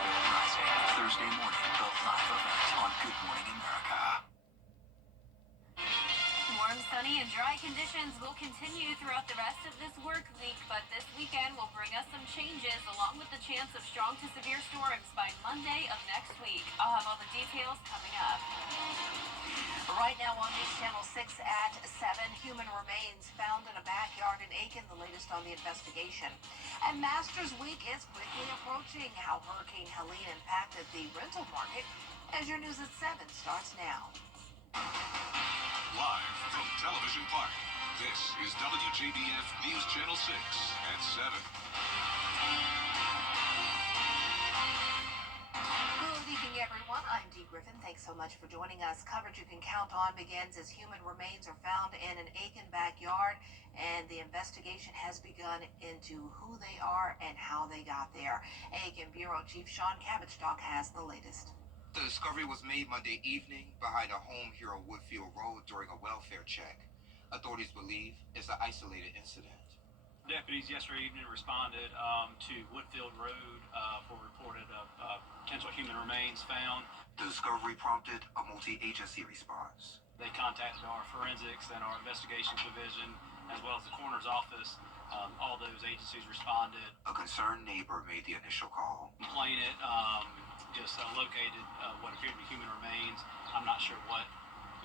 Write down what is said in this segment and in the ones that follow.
Rising, Thursday morning, the live event on Good Morning America. Warm, sunny, and dry conditions will continue throughout the rest of this work week, but this weekend will bring us some changes, along with the chance of strong to severe storms by Monday of next week. I'll have all the details coming up. Right now on News Channel 6 at 7, human remains found in a backyard in Aiken, the latest on the investigation. And Masters Week is quickly approaching. How Hurricane Helene impacted the rental market as your news at 7 starts now. Live from Television Park, this is WJBF News Channel 6 at 7. Good evening, everyone. I'm Dee Griffin. Thanks so much for joining us. Coverage you can count on begins as human remains are found in an Aiken backyard, and the investigation has begun into who they are and how they got there. Aiken Bureau Chief Sean Cabbage-Stock has the latest. The discovery was made Monday evening behind a home here on Woodfield Road during a welfare check. Authorities believe it's an isolated incident. Deputies yesterday evening responded to Woodfield Road for reported potential human remains found. The discovery prompted a multi-agency response. They contacted our forensics and our investigations division, as well as the coroner's office. All those agencies responded. A concerned neighbor made the initial call. Complainant just located what appeared to be human remains. I'm not sure what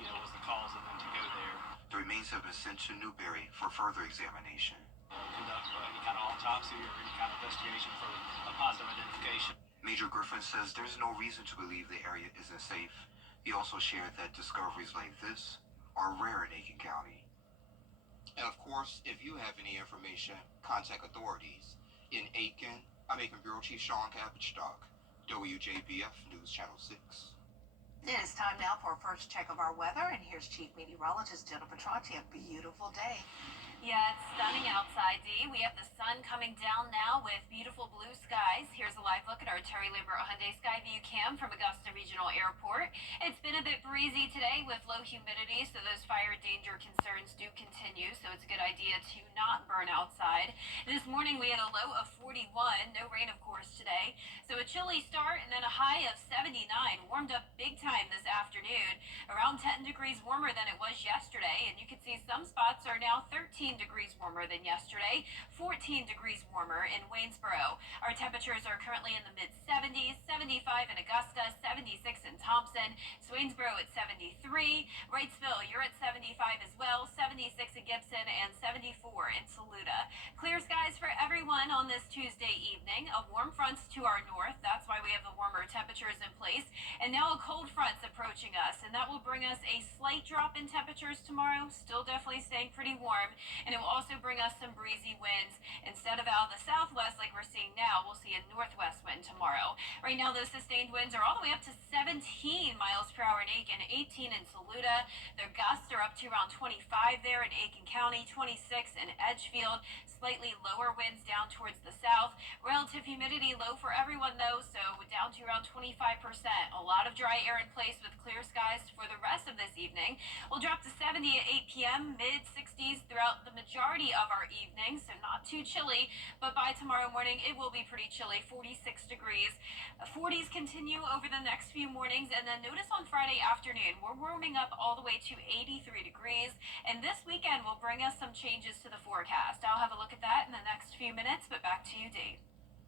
was the cause of them to go there. The remains have been sent to Newberry for further examination. Conduct any kind of autopsy or any kind of investigation for a positive identification. Major Griffin says there's no reason to believe the area isn't safe. He also shared that discoveries like this are rare in Aiken County. And of course, if you have any information, contact authorities. In Aiken, I'm Aiken Bureau Chief Sean Cabbage-Stock, WJBF News Channel 6. It is time now for a first check of our weather, and here's Chief Meteorologist Jennifer Trotty. A beautiful day. Yeah, it's stunning outside, Dee. We have the sun coming down now with beautiful blue skies. Here's a live look at our Terry Labor Hyundai Skyview cam from Augusta Regional Airport. It's been a bit breezy today with low humidity, so those fire danger concerns do continue, so it's a good idea to not burn outside. This morning we had a low of 41, no rain of course today, so a chilly start and then a high of 79. Warmed up big time this afternoon, around 10 degrees warmer than it was yesterday, and you can see some spots are now 13 degrees warmer than yesterday, 14 degrees warmer in Waynesboro. Our temperatures are currently in the mid-70s, 75 in Augusta, 76 in Thompson, Swainsboro at 73, Wrightsville, you're at 75 as well, 76 in Gibson, and 74 in Saluda. Clear skies for everyone on this Tuesday evening. A warm front's to our north, that's why we have the warmer temperatures in place, and now a cold front's approaching us, and that will bring us a slight drop in temperatures tomorrow, still definitely staying pretty warm. And it will also bring us some breezy winds. Instead of out of the southwest like we're seeing now, we'll see a northwest wind tomorrow. Right now, those sustained winds are all the way up to 17 miles per hour in Aiken, 18 in Saluda. Their gusts are up to around 25 there in Aiken County, 26 in Edgefield. Slightly lower winds down towards the south. Relative humidity low for everyone though, so down to around 25%. A lot of dry air in place with clear skies for the rest of this evening. We'll drop to 70 at 8 p.m., mid-60s throughout the majority of our evening, so not too chilly, but by tomorrow morning it will be pretty chilly, 46 degrees. 40s continue over the next few mornings, and then notice on Friday afternoon we're warming up all the way to 83 degrees, and this weekend will bring us some changes to the forecast. I'll have a look at that in the next few minutes, but back to you, Dee.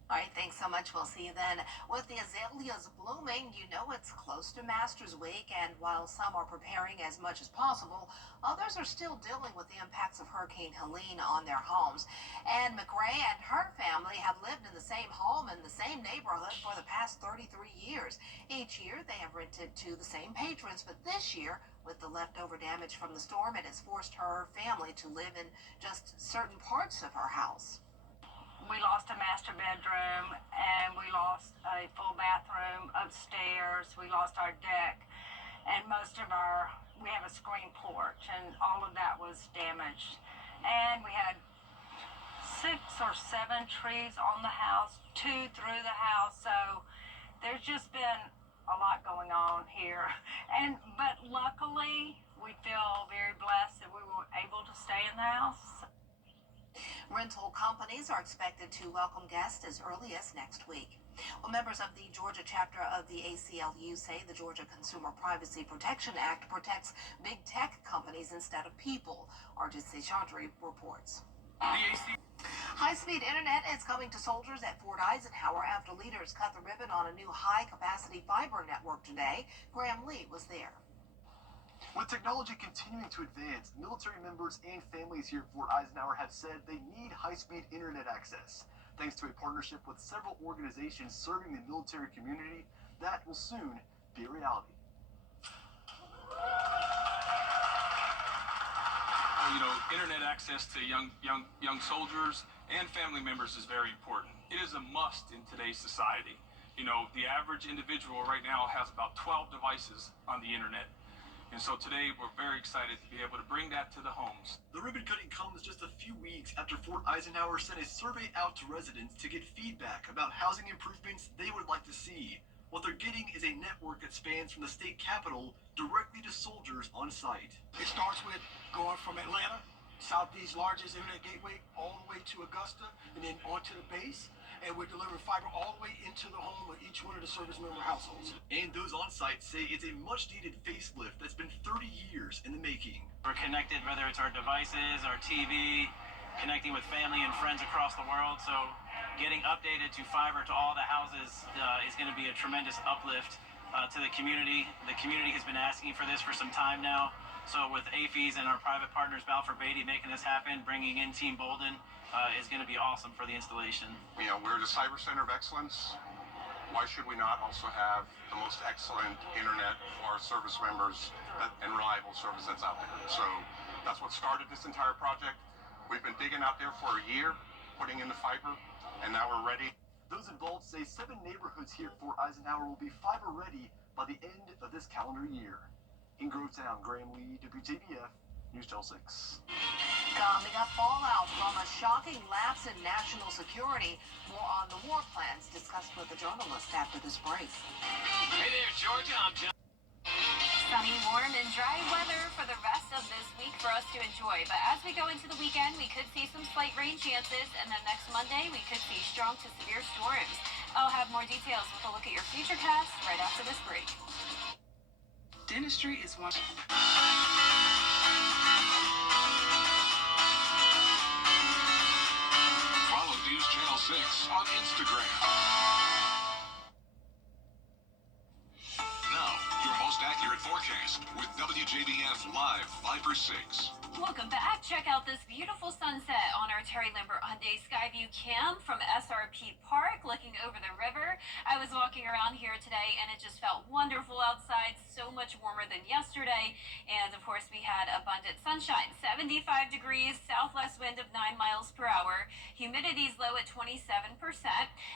All right, thanks so much. We'll see you then. With the azaleas blooming, you know it's close to Masters Week, and while some are preparing as much as possible, others are still dealing with the impacts of Hurricane Helene on their homes. And McRae and her family have lived in the same home in the same neighborhood for the past 33 years. Each year, they have rented to the same patrons, but this year, with the leftover damage from the storm, it has forced her family to live in just certain parts of her house. We lost a master bedroom, and we lost a full bathroom upstairs. We lost our deck, and we have a screen porch, and all of that was damaged. And we had 6 or 7 trees on the house, 2 through the house, so there's just been a lot going on here. But luckily, we feel very blessed that we were able to stay in the house. Rental companies are expected to welcome guests as early as next week. Well, members of the Georgia chapter of the ACLU say the Georgia Consumer Privacy Protection Act protects big tech companies instead of people. RJC Chaudhry reports. High-speed internet is coming to soldiers at Fort Eisenhower after leaders cut the ribbon on a new high-capacity fiber network today. Graham Lee was there. With technology continuing to advance, military members and families here at Fort Eisenhower have said they need high-speed internet access. Thanks to a partnership with several organizations serving the military community, that will soon be a reality. Internet access to young soldiers and family members is very important. It is a must in today's society. The average individual right now has about 12 devices on the internet. And so today we're very excited to be able to bring that to the homes. The ribbon cutting comes just a few weeks after Fort Eisenhower sent a survey out to residents to get feedback about housing improvements they would like to see. What they're getting is a network that spans from the state capitol directly to soldiers on site. It starts with going from Atlanta, Southeast's largest internet gateway, all the way to Augusta, and then onto the base. And we're delivering fiber all the way into the home of each one of the service member households. And those on site say it's a much needed facelift that's been 30 years in the making. We're connected, whether it's our devices, our TV, connecting with family and friends across the world. So getting updated to fiber to all the houses is going to be a tremendous uplift to the community. The community has been asking for this for some time now. So with AFES and our private partners, Balfour Beatty, making this happen, bringing in Team Bolden, is going to be awesome for the installation. We're the Cyber Center of Excellence. Why should we not also have the most excellent internet for our service members and reliable service that's out there? So that's what started this entire project. We've been digging out there for a year, putting in the fiber, and now we're ready. Those involved say 7 neighborhoods here at Fort Eisenhower will be fiber ready by the end of this calendar year. In Grovetown, Graham Lee, WJBF, News Channel 6. Coming up, fallout from a shocking lapse in national security. More on the war plans discussed with the journalist after this break. Hey there, Georgia. I'm John. Sunny, warm, and dry weather for the rest of this week for us to enjoy. But as we go into the weekend, we could see some slight rain chances, and then next Monday, we could see strong to severe storms. I'll have more details with a look at your futurecast right after this break. Dentistry is one. Follow News Channel 6 on Instagram. Now, your most accurate forecast with WJBF Live 5 or 6. Welcome back. Check out this beautiful sunset on our Terry Lambert Hyundai Skyview Cam from SRP Park looking over the river. I was walking around here today and it just felt wonderful outside, so much warmer than yesterday. And of course we had abundant sunshine, 75 degrees, southwest wind of 9 miles per hour. Humidity's low at 27%.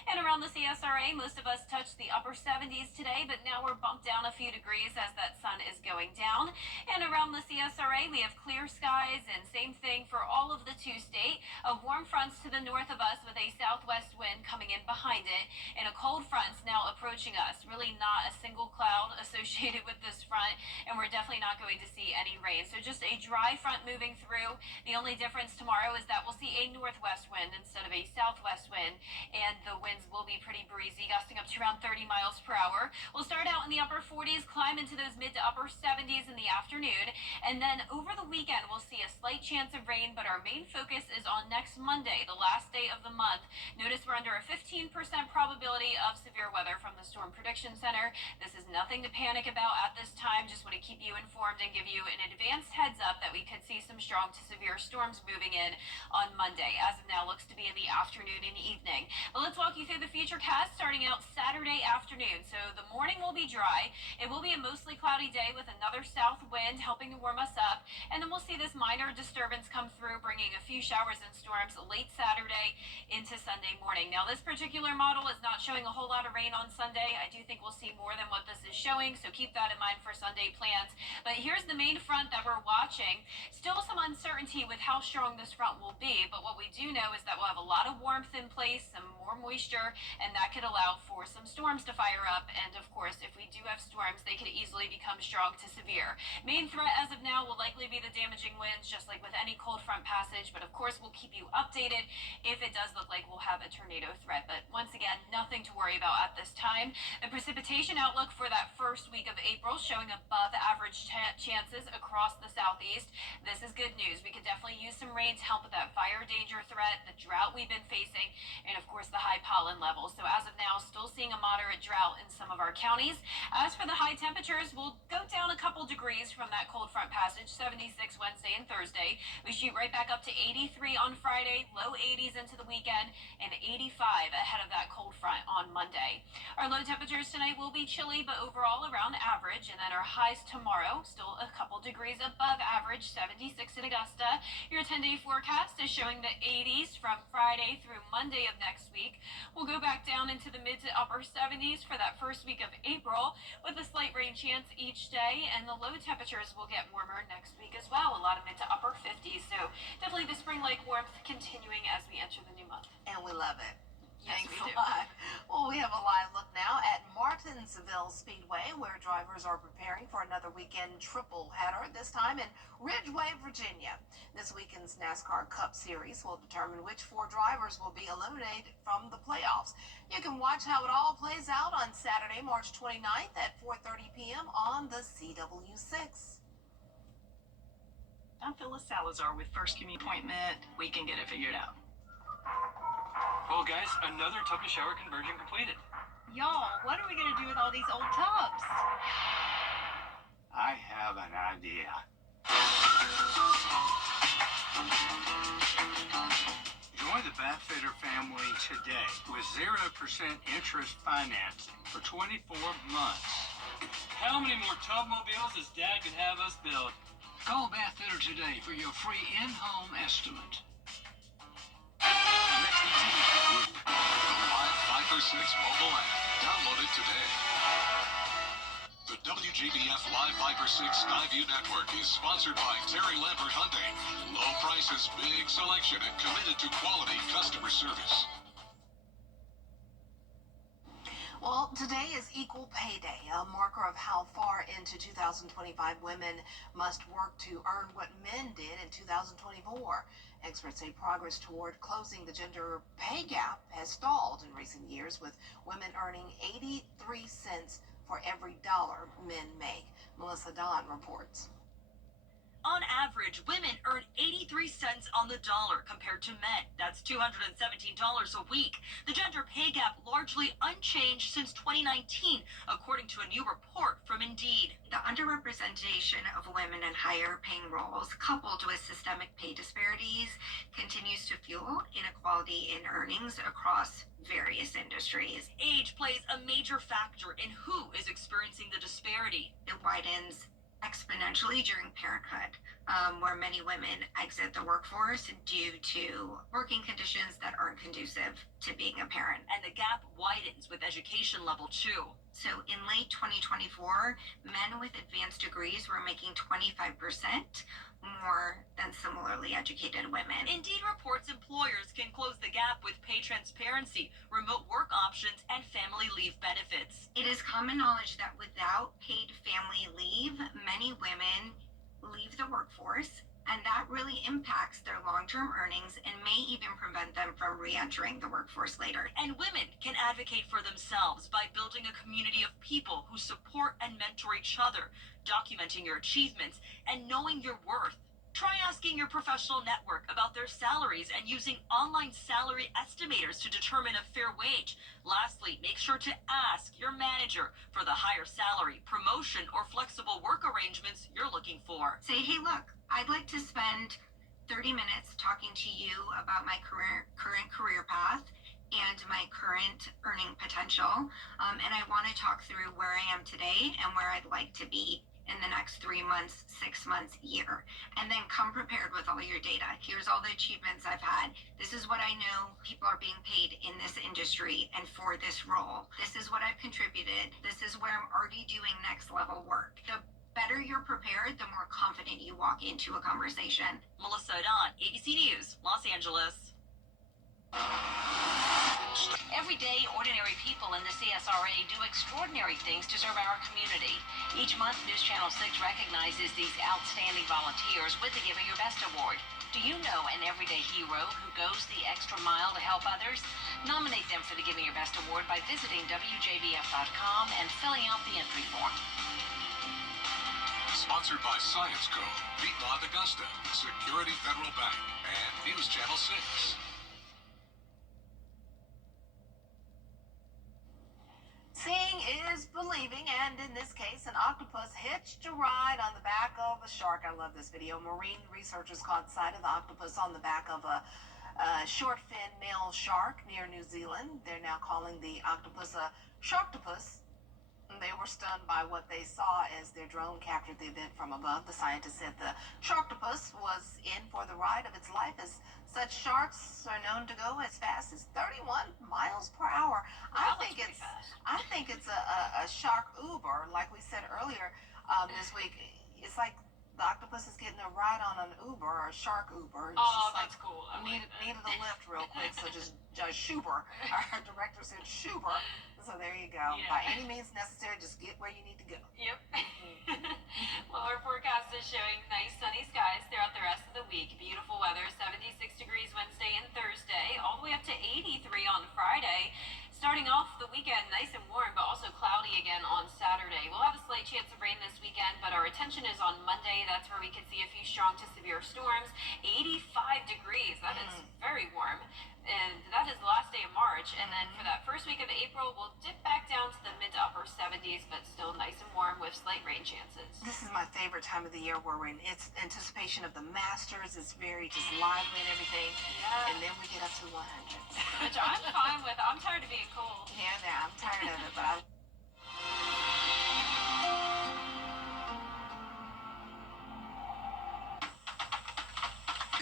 And around the CSRA, most of us touched the upper 70s today, but now we're bumped down a few degrees as that sun is going down. And around the CSRA, we have clear skies, and same thing for all of the two-state. A warm front's to the north of us with a southwest wind coming in behind it, and a cold front's now approaching us. Really not a single cloud associated with this front, and we're definitely not going to see any rain. So just a dry front moving through. The only difference tomorrow is that we'll see a northwest wind instead of a southwest wind, and the winds will be pretty breezy, gusting up to around 30 miles per hour. We'll start out in the upper 40s, climb into those mid to upper 70s in the afternoon, and then over the weekend we'll see a slight chance of rain, but our main focus is on next Monday, the last day of the month. Notice we're under a 15% probability of severe weather from the Storm Prediction Center. This is nothing to panic about at this time. Just want to keep you informed and give you an advanced heads up that we could see some strong to severe storms moving in on Monday. As of now, looks to be in the afternoon and evening. But let's walk you through the futurecast starting out Saturday afternoon. So the morning will be dry. It will be a mostly cloudy day with another south wind helping to warm us up. And then we'll see this minor disturbance come through, bringing a few showers and storms late Saturday into Sunday morning. Now, this particular model is not showing a whole lot of rain on Sunday. I do think we'll see more than what this is showing, so keep that in mind for Sunday plans. But here's the main front that we're watching. Still some uncertainty with how strong this front will be, but what we do know is that we'll have a lot of warmth in place, some more moisture, and that could allow for some storms to fire up. And of course, if we do have storms, they could easily become strong to severe. Main threat as of now will likely be the damaging winds, just like with any cold front passage. But of course, we'll keep you updated if it does look like we'll have a tornado threat. But once again, nothing to worry about at this time. The precipitation outlook for that first week of April showing above average chances across the southeast. This is good news. We could definitely use some rain to help with that fire danger threat, the drought we've been facing, and of course the high pollen levels. So as of now, still seeing a moderate drought in some of our counties. As for the high temperatures, we'll go down a couple degrees from that cold front passage, 76 Wednesday and Thursday. We shoot right back up to 83 on Friday, low 80s into the weekend, and 85 ahead of that cold front on Monday. Our low temperatures tonight will be chilly, but overall around average, and then our highs tomorrow, still a couple degrees above average, 76 in Augusta. Your 10-day forecast is showing the 80s from Friday through Monday of next week. We'll go back down into the mid to upper 70s for that first week of April, with a slight rain chance each day, and the low temperatures will get warmer next week as well, a lot of mid to upper 50s. So definitely the spring-like warmth continuing as we enter the new month. And we love it. Yes, Thanks we a do. lot. Well, we have a live look now at Martinsville Speedway, where drivers are preparing for another weekend triple header, this time in Ridgeway, Virginia. This weekend's NASCAR Cup Series will determine which 4 drivers will be eliminated from the playoffs. You can watch how it all plays out on Saturday, March 29th at 4:30 p.m. on the CW6. I'm Phyllis Salazar with First Community Appointment. We can get it figured out. Well, guys, another tub to shower conversion completed. Y'all, what are we going to do with all these old tubs? I have an idea. Join the Bathfitter family today with 0% interest financing for 24 months. How many more tub mobiles does Dad could have us build? Call Bathfitter today for your free in-home estimate. The Live 506 mobile app. Download it today. The WJBF Live 506 Skyview Network is sponsored by Terry Lambert Hyundai. Low prices, big selection, and committed to quality customer service. Well, today is Equal Pay Day, a marker of how far into 2025 women must work to earn what men did in 2024. Experts say progress toward closing the gender pay gap has stalled in recent years, with women earning 83 cents for every dollar men make. Melissa Don reports. On average, women earn 83 cents on the dollar compared to men. That's $217 a week. The gender pay gap largely unchanged since 2019, according to a new report from Indeed. The underrepresentation of women in higher paying roles, coupled with systemic pay disparities, continues to fuel inequality in earnings across various industries. Age plays a major factor in who is experiencing the disparity. It widens exponentially during parenthood, where many women exit the workforce due to working conditions that aren't conducive to being a parent. And the gap widens with education level too. So in late 2024, men with advanced degrees were making 25% more than similarly educated women. Indeed reports employers can close the gap with pay transparency, remote work options, and family leave benefits. It is common knowledge that without paid family leave, many women leave the workforce, and that really impacts their long-term earnings and may even prevent them from re-entering the workforce later. And women can advocate for themselves by building a community of people who support and mentor each other, documenting your achievements, and knowing your worth. Try asking your professional network about their salaries and using online salary estimators to determine a fair wage. Lastly, make sure to ask your manager for the higher salary, promotion, or flexible work arrangements you're looking for. Say, hey, look, I'd like to spend 30 minutes talking to you about my current career path and my current earning potential. And I want to talk through where I am today and where I'd like to be in the next 3 months, 6 months, year. And then come prepared with all your data. Here's all the achievements I've had. This is what I know people are being paid in this industry and for this role. This is what I've contributed. This is where I'm already doing next level work. The better you're prepared, the more confident you walk into a conversation. Melissa Don, ABC News, Los Angeles. Every day, ordinary people in the CSRA do extraordinary things to serve our community. Each month, News Channel 6 recognizes these outstanding volunteers with the Giving Your Best Award. Do you know an everyday hero who goes the extra mile to help others? Nominate them for the Giving Your Best Award by visiting WJBF.com and filling out the entry form. Sponsored by Science Co., Piedmont Augusta, Security Federal Bank, and News Channel 6. Seeing is believing, and in this case, an octopus hitched a ride on the back of a shark. I love this video. Marine researchers caught sight of the octopus on the back of a short fin male shark near New Zealand. They're now calling the octopus a sharktopus. They were stunned by what they saw as their drone captured the event from above. The scientists said the sharktopus was in for the ride of its life, as such sharks are known to go as fast as 31 miles per hour. I think it's a shark Uber, like we said earlier this week. It's like the octopus is getting a ride on an Uber or a shark Uber. It's just that's like, cool. Needed a lift real quick, so just Schuber. Our director said Schuber. So there you go. Yeah. By any means necessary, just get where you need to go. Yep. Well, our forecast is showing nice sunny skies throughout the rest of the week. Beautiful weather, 76 degrees Wednesday and Thursday, all the way up to 83 on Friday. Starting off the weekend nice and warm, but also cloudy again on Saturday. We'll have a slight chance of rain this weekend, but our attention is on Monday. That's where we could see a few strong to severe storms. 85 degrees. That is very warm. And that is the last day of March. And then for that first week of April, we'll dip back down to the mid to upper 70s, but still nice and warm with slight rain chances. This is my favorite time of the year, where we're in anticipation of the Masters. It's very just lively and everything. Yeah. And then we get up to 100. Which I'm fine with. I'm tired of being cold. Yeah, I'm tired of it, but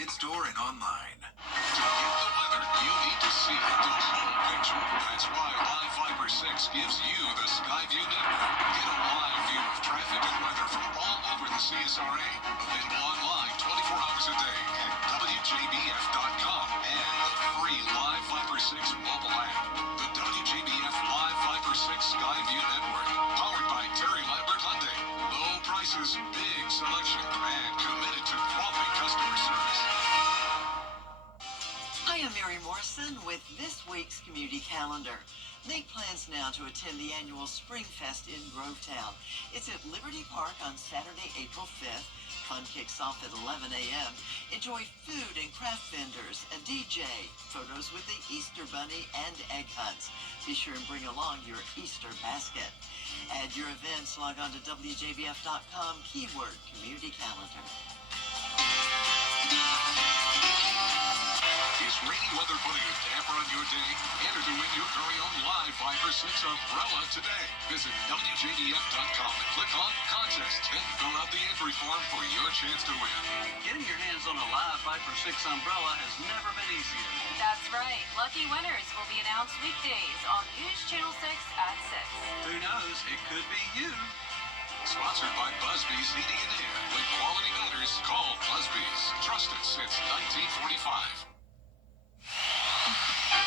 In store and online. To get the weather, you need to see the whole picture. That's why Live Fiber 6 gives you the Skyview network. Get a live view of traffic and weather from all over the CSRA. Available online 24 hours a day at WJBF.com and the free Live Fiber 6 mobile app. The WJBF Live Fiber 6 Skyview network. Powered by Terry Lambert Hyundai. Low prices, big selection, and committed to quality customer service. Hi, I'm Mary Morrison with this week's community calendar. Make plans now to attend the annual Spring Fest in Grovetown. It's at Liberty Park on Saturday, April 5th. Fun kicks off at 11 a.m. Enjoy food and craft vendors, a DJ, photos with the Easter Bunny, and egg hunts. Be sure and bring along your Easter basket. Add your events, log on to WJBF.com, keyword community calendar. Is rainy weather putting a damper on your day? Enter to win your very own Live Fiber 6 umbrella today. Visit WJBF.com and click on Contest. Then fill out the entry form for your chance to win. Getting your hands on a Live Viper 6 umbrella has never been easier. That's right. Lucky winners will be announced weekdays on News Channel 6 at 6. Who knows? It could be you. Sponsored by Busby's Heating and Air. When quality matters, call Busby's. Trusted since 1945.